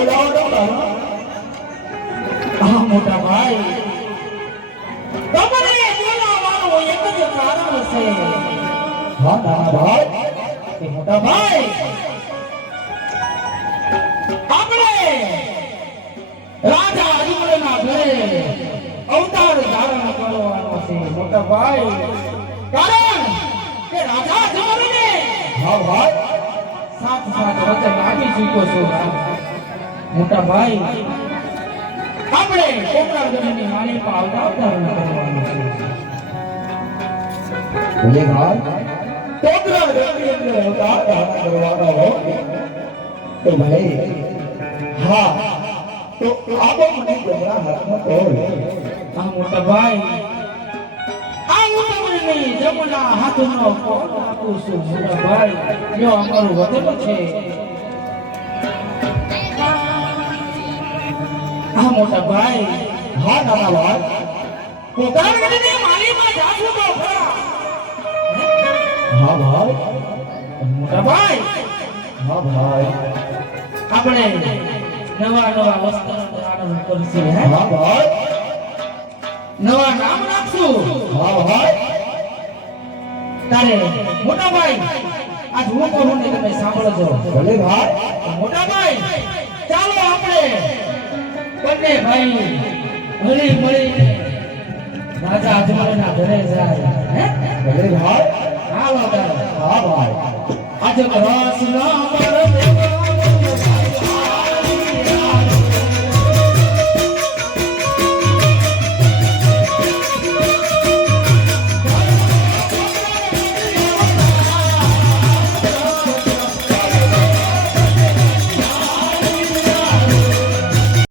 બોલાવો તો કહો હા મોટા ભાઈ તમને બોલાવવાનું એક જ કારણ છે હા નાના ભાઈ કે મોટા ભાઈ આપણે રાજા હરિમળના ઘરે હા ભાઈ. સાત સાત વચન આપી ચૂક્યો છું મોટા ભાઈ આપણે કોકરા ગઢની માની પર અવતાર ધારણ કરવાનો છે. બોલે ભાઈ કોકરા ગઢની અંદર અવતાર ધારણ કરવાનો હો તો ભાઈ હા તો આબો મને જમણા હાથમાં તો આ મોટા ભાઈ. આ હું તમને જમણા હાથનો કોણ આપું છું મોટા ભાઈ. જો અમારું વધેલું છે. આ મોટા ભાઈ હા નાના ભાઈ કોકરાગઢની માલીમાં જાશું તો. હા ભાઈ. મોટા ભાઈ હા ભાઈ. આપણે નવા નવા વસ્તુ ધારણ કરશું હે? ભાઈ. નવા નામ રાખશું. હા ભાઈ. તારે મોટા ભાઈ આજ હું કહું ને તમે સાંભળજો. ભલે ભાઈ. મોટા ભાઈ ચાલો આપણે બંને ભાઈ. હળી મળીને રાજા અજમલના ઘરે જાય. હે? ભલે ભાઈ હાલો તારે હા ભાઈ. આજ કૃષ્ણ પર